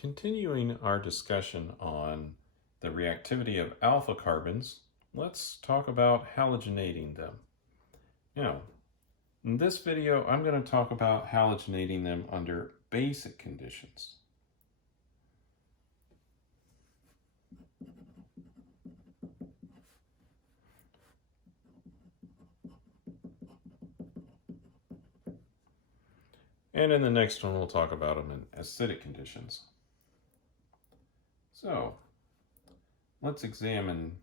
Continuing our discussion on the reactivity of alpha carbons, let's talk about halogenating them. Now, in this video, I'm going to talk about halogenating them under basic conditions. And in the next one, we'll talk about them in acidic conditions. So, let's examine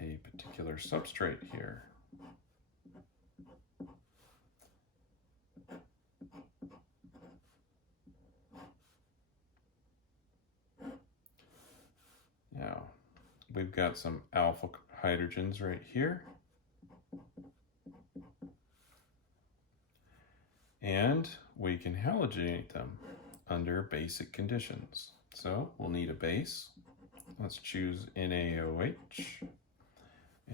a particular substrate here. Now, we've got some alpha hydrogens right here. And we can halogenate them under basic conditions. So we'll need a base. Let's choose NaOH.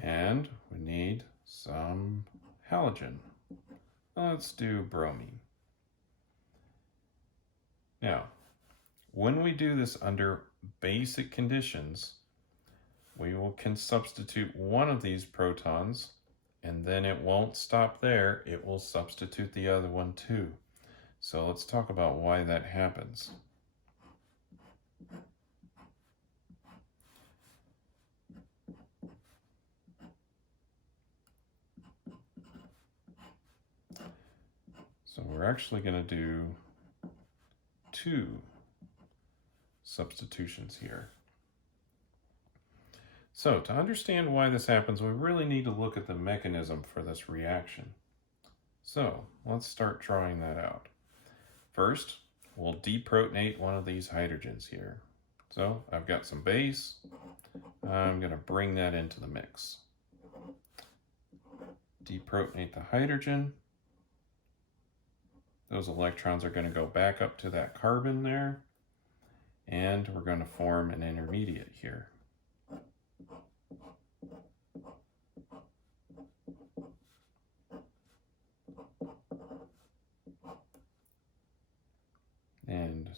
And we need some halogen. Let's do bromine. Now, when we do this under basic conditions, can substitute one of these protons, and then it won't stop there. It will substitute the other one too. So let's talk about why that happens. So we're actually going to do two substitutions here. So to understand why this happens, we really need to look at the mechanism for this reaction. So let's start drawing that out. First, we'll deprotonate one of these hydrogens here. So I've got some base. I'm going to bring that into the mix. Deprotonate the hydrogen. Those electrons are going to go back up to that carbon there, and we're going to form an intermediate here. And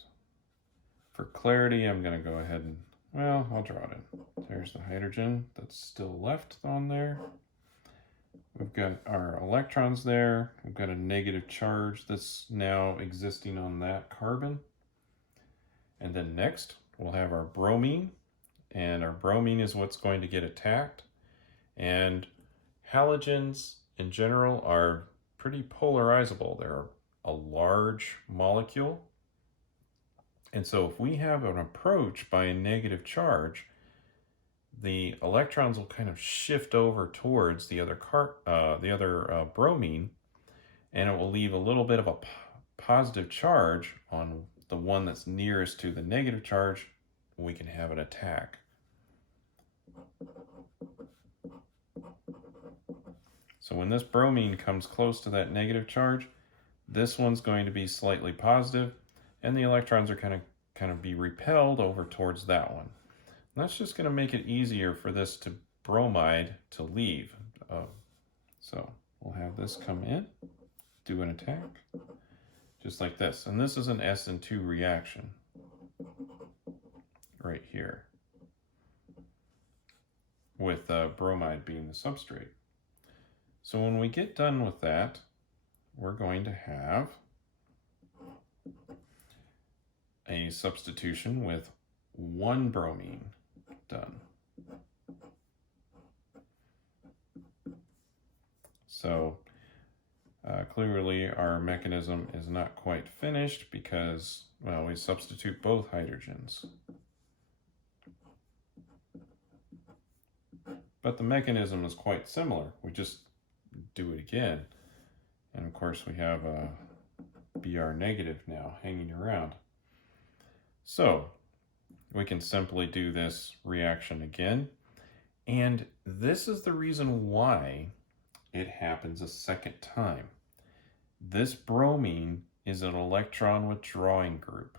for clarity, I'm going to go ahead and, well, I'll draw it in. There's the hydrogen that's still left on there. We've got our electrons there. We've got a negative charge that's now existing on that carbon. And then next, we'll have our bromine. And our bromine is what's going to get attacked. And halogens in general are pretty polarizable. They're a large molecule. And so if we have an approach by a negative charge, the electrons will kind of shift over towards the other bromine, and it will leave a little bit of a positive charge on the one that's nearest to the negative charge. We can have an attack. So when this bromine comes close to that negative charge, this one's going to be slightly positive, and the electrons are kind of be repelled over towards that one. And that's just going to make it easier for this bromide to leave. So we'll have this come in, do an attack, just like this. And this is an SN2 reaction right here, with bromide being the substrate. So when we get done with that, we're going to have a substitution with one bromine done. So clearly our mechanism is not quite finished because, well, we substitute both hydrogens. But the mechanism is quite similar. We just do it again. And of course we have a Br negative now hanging around. So we can simply do this reaction again. And this is the reason why it happens a second time. This bromine is an electron withdrawing group.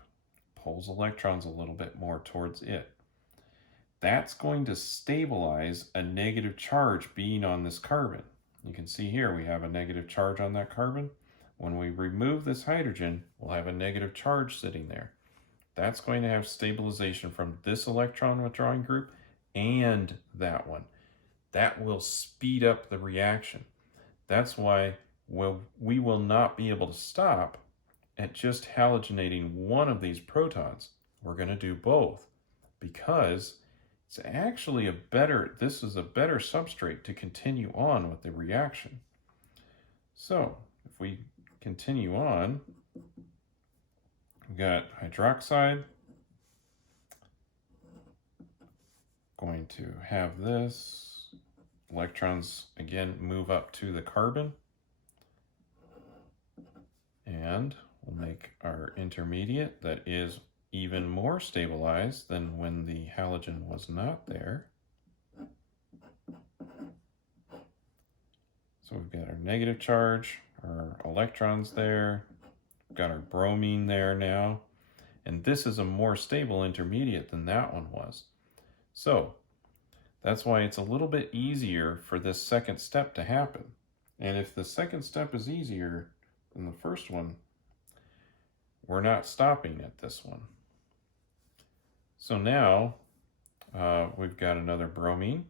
Pulls electrons a little bit more towards it. That's going to stabilize a negative charge being on this carbon. You can see here we have a negative charge on that carbon. When we remove this hydrogen, we'll have a negative charge sitting there. that's going to have stabilization from this electron withdrawing group and that one. That will speed up the reaction. That's why we will not be able to stop at just halogenating one of these protons. We're going to do both because it's actually this is a better substrate to continue on with the reaction. So if we continue on, we've got hydroxide. Going to have this. Electrons again move up to the carbon. And we'll make our intermediate that is even more stabilized than when the halogen was not there. So we've got our negative charge, our electrons there, we've got our bromine there now, and this is a more stable intermediate than that one was. So that's why it's a little bit easier for this second step to happen. And if the second step is easier than the first one, we're not stopping at this one. So now we've got another bromine.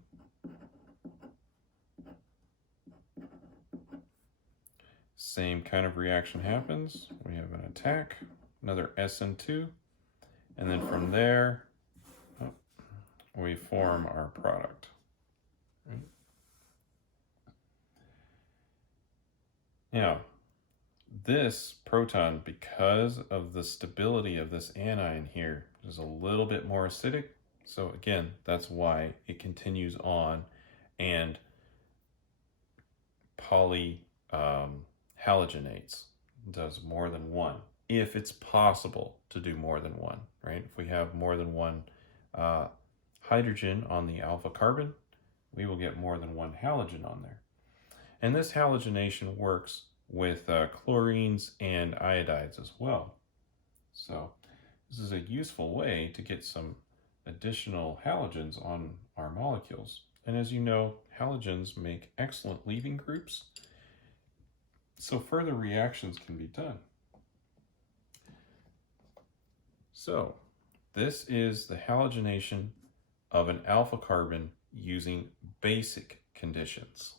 Same kind of reaction happens. We have an attack, another SN2, and then from there, we form our product. Right? Now, this proton, because of the stability of this anion here, is a little bit more acidic. So again, that's why it continues on and halogenates, does more than one, if it's possible to do more than one, right? If we have more than one hydrogen on the alpha carbon, we will get more than one halogen on there. And this halogenation works with chlorines and iodides as well. So this is a useful way to get some additional halogens on our molecules. And as you know, halogens make excellent leaving groups, so further reactions can be done. So this is the halogenation of an alpha carbon using basic conditions.